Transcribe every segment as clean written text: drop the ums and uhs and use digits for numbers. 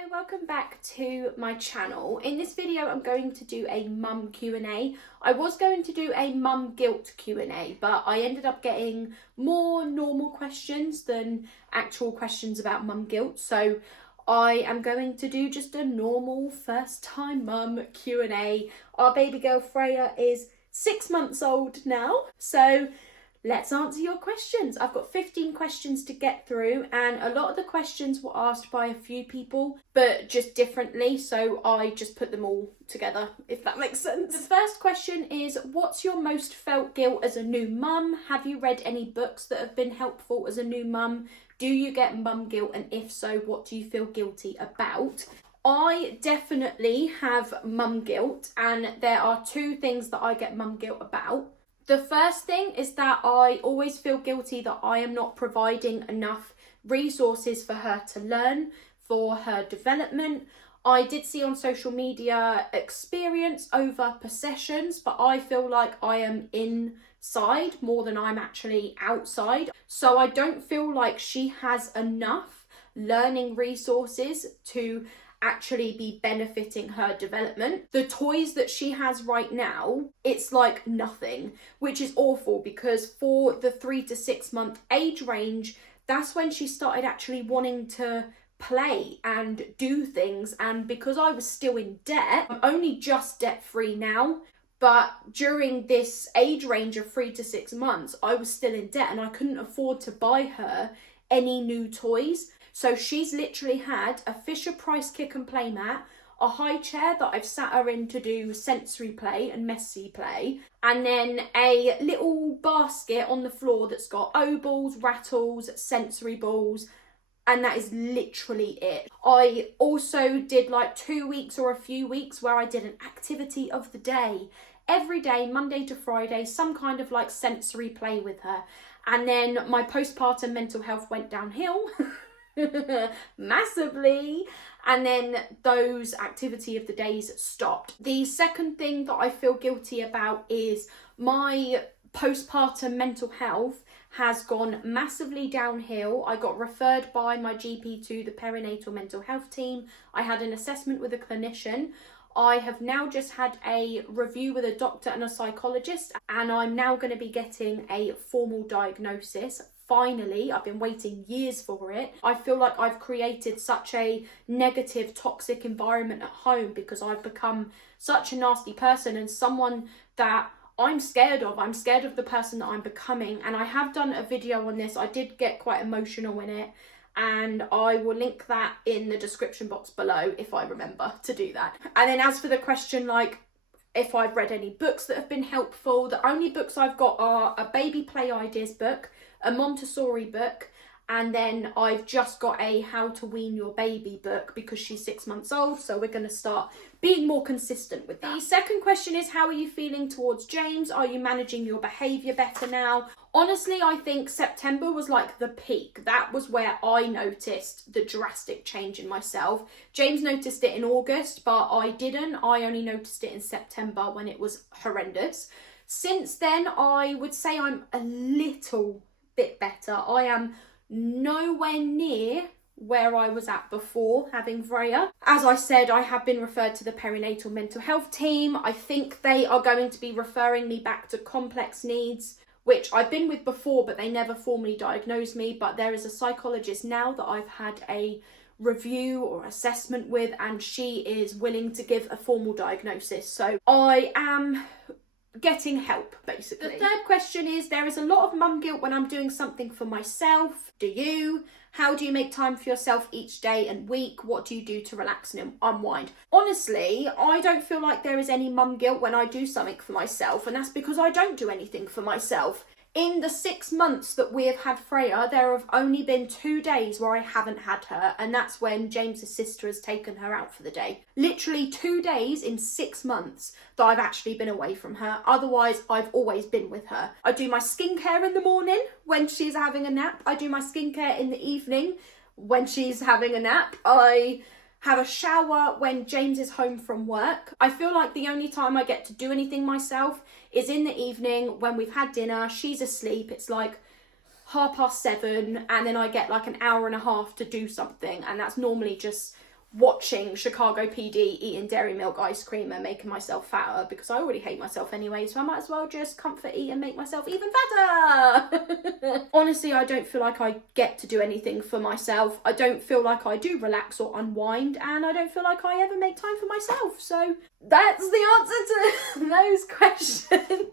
Hello, welcome back to my channel. In this video I'm going to do a mum Q&A. I was going to do a mum guilt Q&A, but I ended up getting more normal questions than actual questions about mum guilt, so I am going to do just a normal first time mum Q&A. Our baby girl Freya is 6 months old now, so let's answer your questions. I've got 15 questions to get through, and a lot of the questions were asked by a few people, but just differently, so I just put them all together, if that makes sense. The first question is, what's your most felt guilt as a new mum? Have you read any books that have been helpful as a new mum? Do you get mum guilt, and if so, what do you feel guilty about? I definitely have mum guilt, and there are two things that I get mum guilt about. The first thing is that I always feel guilty that I am not providing enough resources for her to learn, for her development. I did see on social media experience over possessions, but I feel like I am inside more than I'm actually outside. So I don't feel like she has enough learning resources to actually be benefiting her development. The toys that she has right now, it's like nothing, which is awful because for the 3 to 6 month age range, that's when she started actually wanting to play and do things. And because I was still in debt, I'm only just debt free now, but during this age range of 3 to 6 months, I was still in debt and I couldn't afford to buy her any new toys. So she's literally had a Fisher-Price kick and play mat, a high chair that I've sat her in to do sensory play and messy play, and then a little basket on the floor that's got O-balls, rattles, sensory balls, and that is literally it. I also did like 2 weeks or a few weeks where I did an activity of the day. Every day, Monday to Friday, some kind of like sensory play with her. And then my postpartum mental health went downhill. Massively, and then those activity of the days stopped. The second thing that I feel guilty about is my postpartum mental health has gone massively downhill. I got referred by my GP to the perinatal mental health team. I had an assessment with a clinician. I have now just had a review with a doctor and a psychologist, and I'm now going to be getting a formal diagnosis. Finally, I've been waiting years for it. I feel like I've created such a negative, toxic environment at home because I've become such a nasty person and someone that I'm scared of. I'm scared of the person that I'm becoming, and I have done a video on this. I did get quite emotional in it, and I will link that in the description box below if I remember to do that. And then as for the question, like, if I've read any books that have been helpful, the only books I've got are a baby play ideas book, a Montessori book, and then I've just got a how to wean your baby book because she's 6 months old, so we're going to start being more consistent with that. The second question is, how are you feeling towards James? Are you managing your behaviour better now? Honestly, I think September was like the peak. That was where I noticed the drastic change in myself. James noticed it in August, but I didn't. I only noticed it in September when it was horrendous. Since then, I would say I'm a little bit better. I am nowhere near where I was at before having Freya. As I said, I have been referred to the perinatal mental health team. I think they are going to be referring me back to complex needs, which I've been with before, but they never formally diagnosed me. But there is a psychologist now that I've had a review or assessment with, and she is willing to give a formal diagnosis. So I am getting help, basically. The third question is, there is a lot of mum guilt when I'm doing something for myself. Do you? How do you make time for yourself each day and week? What do you do to relax and unwind? Honestly, I don't feel like there is any mum guilt when I do something for myself, and that's because I don't do anything for myself. In the 6 months that we have had Freya, there have only been 2 days where I haven't had her, and that's when James's sister has taken her out for the day. Literally 2 days in 6 months that I've actually been away from her. Otherwise, I've always been with her. I do my skincare in the morning when she's having a nap. I do my skincare in the evening when she's having a nap. I have a shower when James is home from work. I feel like the only time I get to do anything myself is in the evening when we've had dinner, she's asleep, it's like 7:30, and then I get like an hour and a half to do something, and that's normally just watching Chicago PD, eating dairy milk ice cream and making myself fatter, because I already hate myself anyway, so I might as well just comfort eat and make myself even fatter. Honestly, I don't feel like I get to do anything for myself. I don't feel like I do relax or unwind, and I don't feel like I ever make time for myself. So that's the answer to those questions.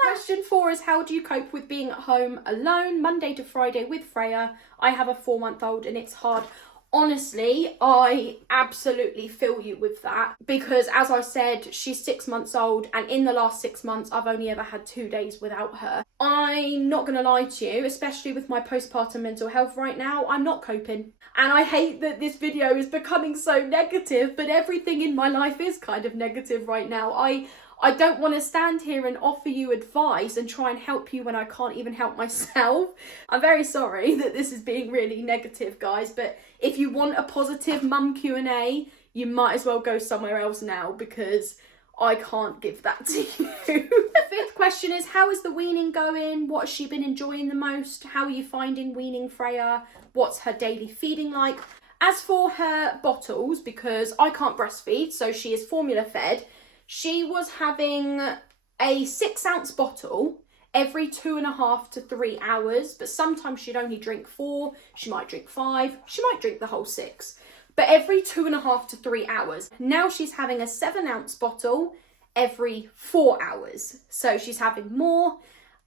Question 4 is, how do you cope with being at home alone Monday to Friday with Freya? I have a 4-month-old and it's hard. Honestly, I absolutely feel you with that, because as I said, she's 6 months old, and in the last 6 months I've only ever had 2 days without her. I'm not gonna lie to you, especially with my postpartum mental health right now, I'm not coping. And I hate that this video is becoming so negative, but everything in my life is kind of negative right now. I don't want to stand here and offer you advice and try and help you when I can't even help myself. I'm very sorry that this is being really negative, guys, but if you want a positive mum Q&A, you might as well go somewhere else now, because I can't give that to you. The 5th question is, how is the weaning going? What has she been enjoying the most? How are you finding weaning Freya? What's her daily feeding like? As for her bottles, because I can't breastfeed, so she is formula fed, she was having a 6-ounce bottle every 2.5 to 3 hours, but sometimes she'd only drink 4, she might drink 5, she might drink the whole 6, but every 2.5 to 3 hours. Now she's having a 7-ounce bottle every 4 hours, so she's having more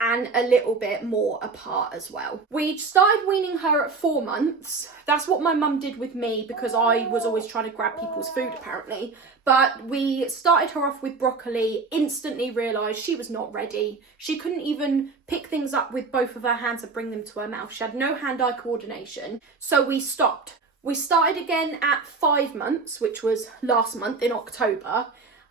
and a little bit more apart as well. We started weaning her at 4 months. That's what my mum did with me, because I was always trying to grab people's food apparently. But we started her off with broccoli, instantly realised she was not ready. She couldn't even pick things up with both of her hands and bring them to her mouth. She had no hand-eye coordination. So we stopped. We started again at 5 months, which was last month in October.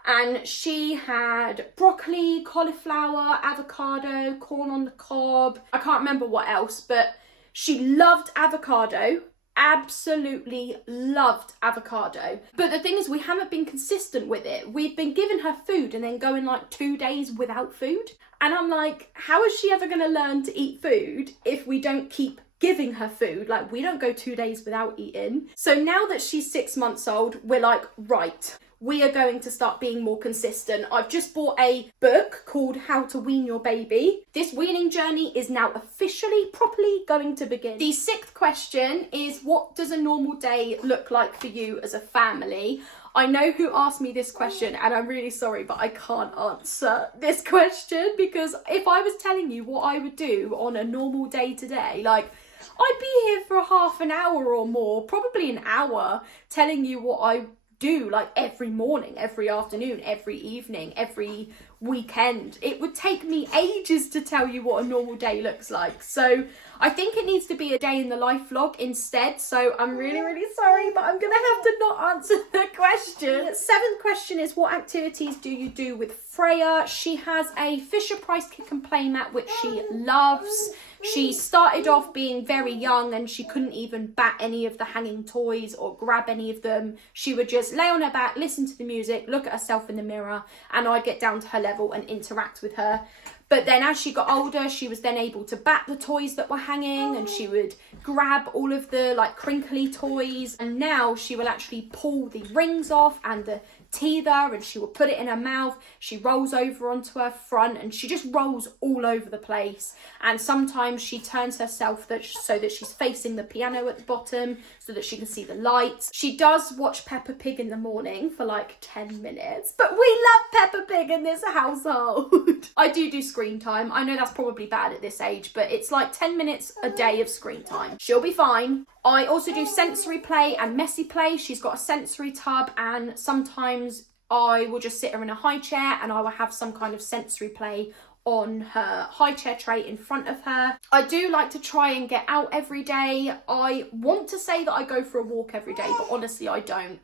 And she had broccoli, cauliflower, avocado, corn on the cob. I can't remember what else, but she loved avocado. Absolutely loved avocado. But the thing is, we haven't been consistent with it. We've been giving her food and then going like 2 days without food. And I'm like, how is she ever going to learn to eat food if we don't keep giving her food? Like, we don't go 2 days without eating. So now that she's 6 months old, we're like, right, we are going to start being more consistent. I've just bought a book called How to Wean Your Baby. This weaning journey is now officially, properly going to begin. The 6th question is, what does a normal day look like for you as a family? I know who asked me this question, and I'm really sorry, but I can't answer this question, because if I was telling you what I would do on a normal day today, like, I'd be here for half an hour or more, probably an hour, telling you what I do, like every morning, every afternoon, every evening, every weekend. It would take me ages to tell you what a normal day looks like. So I think it needs to be a day in the life vlog instead. So I'm really, really sorry, but I'm gonna have to not answer the question. 7th question is, what activities do you do with Freya? She has a Fisher-Price kick and play mat, which she loves. She started off being very young and she couldn't even bat any of the hanging toys or grab any of them. She would just lay on her back, listen to the music, look at herself in the mirror, and I'd get down to her level and interact with her. But then as she got older, she was then able to bat the toys that were hanging, and she would grab all of the like crinkly toys. And now she will actually pull the rings off and the teether, and she will put it in her mouth. She rolls over onto her front and she just rolls all over the place. And sometimes she turns herself so that she's facing the piano at the bottom so that she can see the lights. She does watch Peppa Pig in the morning for like 10 minutes, but we love Peppa Pig in this household. I do screen time. I know that's probably bad at this age, but it's like 10 minutes a day of screen time. She'll be fine. I also do sensory play and messy play. She's got a sensory tub, and sometimes I will just sit her in a high chair and I will have some kind of sensory play on her high chair tray in front of her. I do like to try and get out every day. I want to say that I go for a walk every day, but honestly I don't.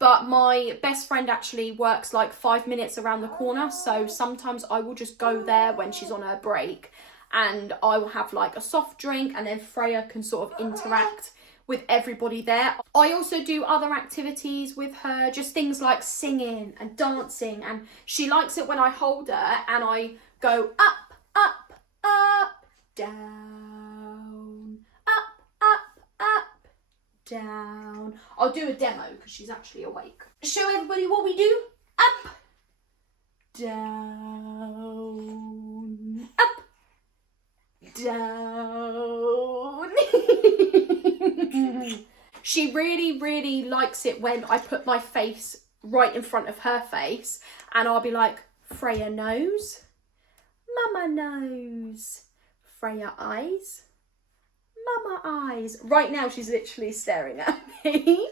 But my best friend actually works like 5 minutes around the corner, so sometimes I will just go there when she's on her break and I will have like a soft drink, and then Freya can sort of interact with everybody there. I also do other activities with her, just things like singing and dancing, and she likes it when I hold her and I go up, up, up, down, up, up, up, down. I'll do a demo because she's actually awake. Show everybody what we do. Up, down, up, down. She really, really likes it when I put my face right in front of her face and I'll be like, Freya nose, mama nose, Freya eyes, mama eyes. Right now she's literally staring at me.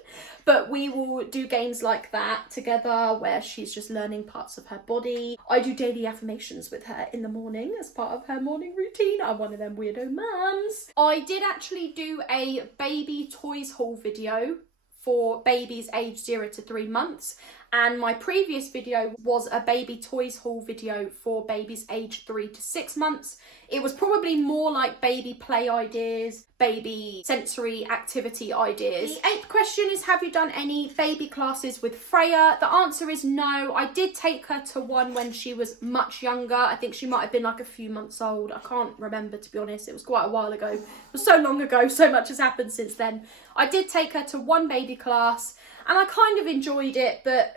But we will do games like that together where she's just learning parts of her body. I do daily affirmations with her in the morning as part of her morning routine. I'm one of them weirdo mums. I did actually do a baby toys haul video for babies aged 0 to 3 months. And my previous video was a baby toys haul video for babies aged 3 to 6 months. It was probably more like baby play ideas, baby sensory activity ideas. The 8th question is, have you done any baby classes with Freya? The answer is no. I did take her to one when she was much younger. I think she might have been like a few months old. I can't remember, to be honest. It was quite a while ago. It was so long ago. So much has happened since then. I did take her to one baby class and I kind of enjoyed it, but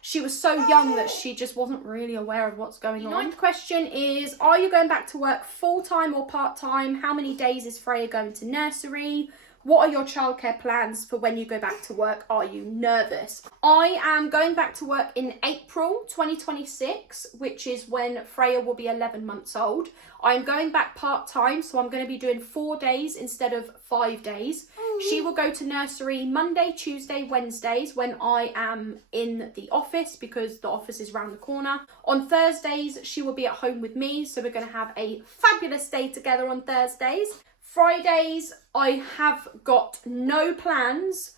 she was so young that she just wasn't really aware of what's going on. The 9th question is, are you going back to work full-time or part-time? How many days is Freya going to nursery? What are your childcare plans for when you go back to work? Are you nervous? I am going back to work in April 2026, which is when Freya will be 11 months old. I'm going back part-time, so I'm going to be doing 4 days instead of 5 days. She will go to nursery Monday, Tuesday, Wednesdays when I am in the office because the office is around the corner. On Thursdays, she will be at home with me, so we're going to have a fabulous day together on Thursdays. Fridays, I have got no plans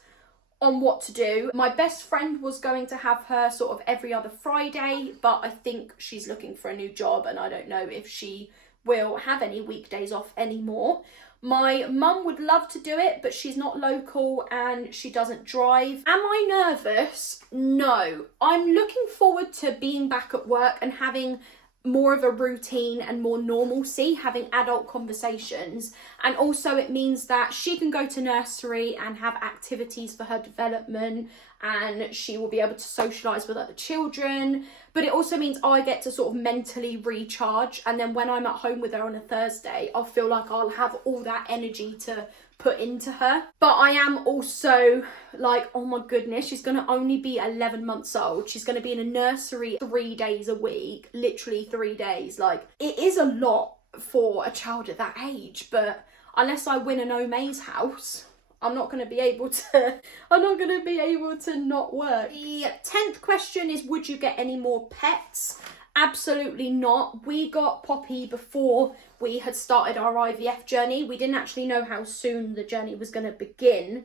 on what to do. My best friend was going to have her sort of every other Friday, but I think she's looking for a new job and I don't know if she will have any weekdays off anymore. My mum would love to do it, but she's not local and she doesn't drive. Am I nervous? No. I'm looking forward to being back at work and having more of a routine and more normalcy, having adult conversations. And also it means that she can go to nursery and have activities for her development and she will be able to socialise with other children. But it also means I get to sort of mentally recharge, and then when I'm at home with her on a Thursday, I'll feel like I'll have all that energy to put into her. But I am also like, oh my goodness, she's going to only be 11 months old. She's going to be in a nursery 3 days a week, literally 3 days. Like, it is a lot for a child at that age, but unless I win an Omaze house, I'm not going to be able to not work. The 10th question is, would you get any more pets? Absolutely not. We got Poppy before we had started our IVF journey. We didn't actually know how soon the journey was going to begin.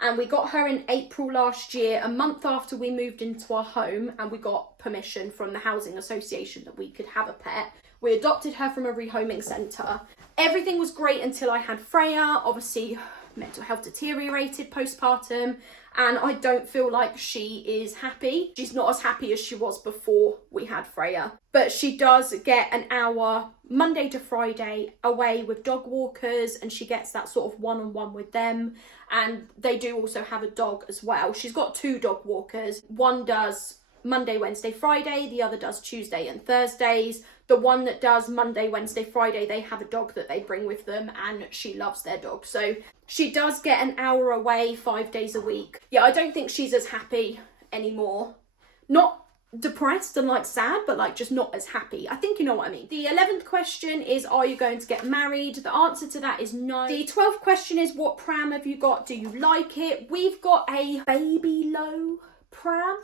And we got her in April last year, a month after we moved into our home, and we got permission from the housing association that we could have a pet. We adopted her from a rehoming centre. Everything was great until I had Freya. Obviously, mental health deteriorated postpartum, and I don't feel like she is happy. She's not as happy as she was before we had Freya. But she does get an hour Monday to Friday away with dog walkers, and she gets that sort of one-on-one with them. And they do also have a dog as well. She's got 2 dog walkers. One does Monday, Wednesday, Friday. The other does Tuesday and Thursdays. The one that does Monday, Wednesday, Friday, they have a dog that they bring with them, and she loves their dog. So she does get an hour away 5 days a week. Yeah, I don't think she's as happy anymore. Not depressed and like sad, but like just not as happy. I think you know what I mean. The 11th question is, are you going to get married? The answer to that is no. The 12th question is, what pram have you got? Do you like it? We've got a baby low pram.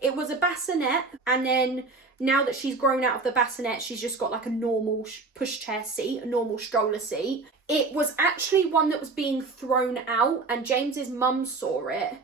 It was a bassinet, and then now that she's grown out of the bassinet, she's just got like a normal pushchair seat, a normal stroller seat. It was actually one that was being thrown out, and James's mum saw it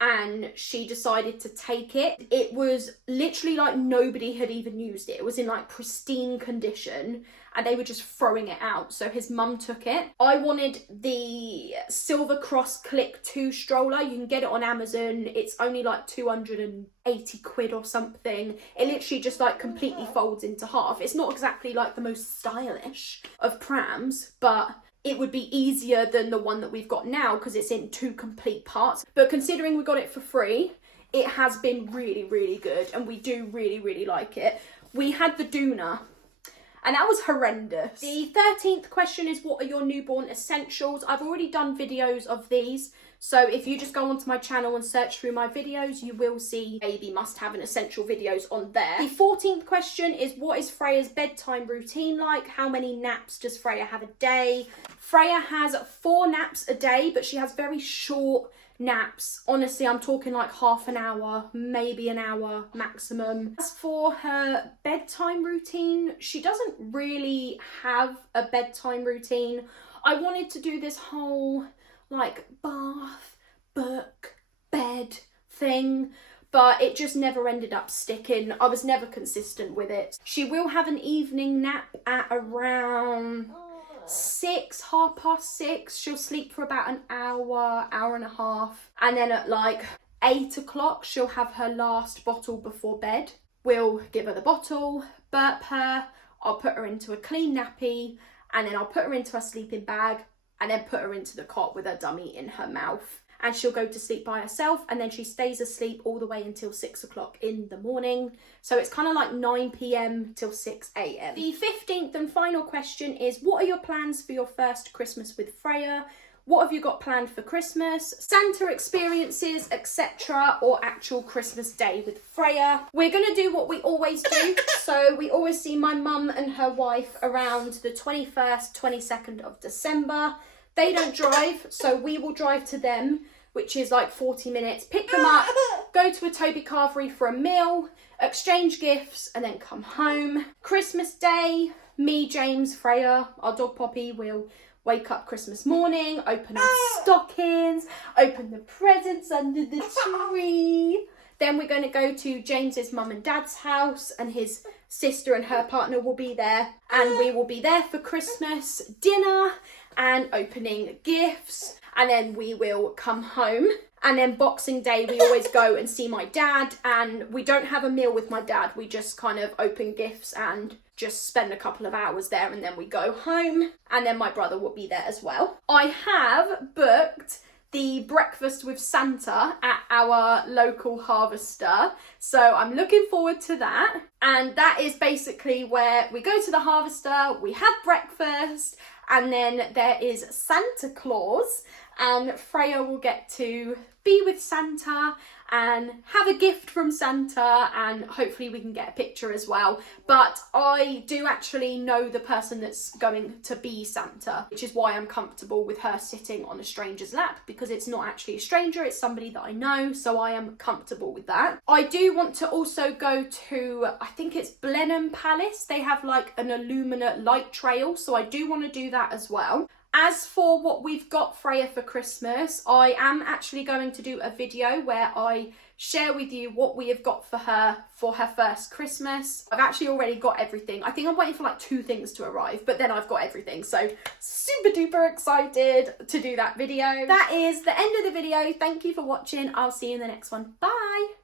and she decided to take it. It was literally like nobody had even used it. It was in like pristine condition and they were just throwing it out. So his mum took it. I wanted the Silver Cross Click 2 stroller. You can get it on Amazon. It's only like 280 quid or something. It literally just like completely folds into half. It's not exactly like the most stylish of prams, but it would be easier than the one that we've got now because it's in 2 complete parts. But considering we got it for free, it has been really, really good, and we do really, really like it. We had the doona, and that was horrendous. The 13th question is, what are your newborn essentials? I've already done videos of these, so if you just go onto my channel and search through my videos, you will see baby must have an essential videos on there. The 14th question is, what is Freya's bedtime routine like? How many naps does Freya have a day? Freya has 4 naps a day, but she has very short naps. Honestly, I'm talking like half an hour, maybe an hour maximum. As for her bedtime routine, she doesn't really have a bedtime routine. I wanted to do this whole like bath, book, bed thing, but it just never ended up sticking. I was never consistent with it. She will have an evening nap at around 6, 6:30. She'll sleep for about an hour, hour and a half. And then at like 8 o'clock, she'll have her last bottle before bed. We'll give her the bottle, burp her, I'll put her into a clean nappy, and then I'll put her into her sleeping bag and then put her into the cot with her dummy in her mouth. And she'll go to sleep by herself, and then she stays asleep all the way until 6 o'clock in the morning. So it's kind of like 9 p.m. till 6 a.m. The 15th and final question is, what are your plans for your first Christmas with Freya? What have you got planned for Christmas? Santa experiences, etc., or actual Christmas day with Freya? We're going to do what we always do. So we always see my mum and her wife around the 21st, 22nd of December. They don't drive, so we will drive to them, which is like 40 minutes, pick them up, go to a Toby Carvery for a meal, exchange gifts, and then come home. Christmas Day, me, James, Freya, our dog Poppy will wake up Christmas morning, open our stockings, open the presents under the tree. Then we're going to go to James's mum and dad's house, and his sister and her partner will be there, and we will be there for Christmas dinner and opening gifts, and then we will come home. And then Boxing Day, we always go and see my dad, and we don't have a meal with my dad. We just kind of open gifts and just spend a couple of hours there, and then we go home. And then my brother will be there as well. I have booked the breakfast with Santa at our local harvester, so I'm looking forward to that. And that is basically where we go to the harvester, we have breakfast, and then there is Santa Claus, and Freya will get to be with Santa and have a gift from Santa, and hopefully we can get a picture as well. But I do actually know the person that's going to be Santa, which is why I'm comfortable with her sitting on a stranger's lap, because it's not actually a stranger, it's somebody that I know, so I am comfortable with that. I do want to also go to, I think it's Blenheim Palace. They have like an illuminate light trail, so I do want to do that as well. As for what we've got Freya for Christmas, I am actually going to do a video where I share with you what we have got for her first Christmas. I've actually already got everything. I think I'm waiting for like 2 things to arrive, but then I've got everything. So super duper excited to do that video. That is the end of the video. Thank you for watching. I'll see you in the next one. Bye.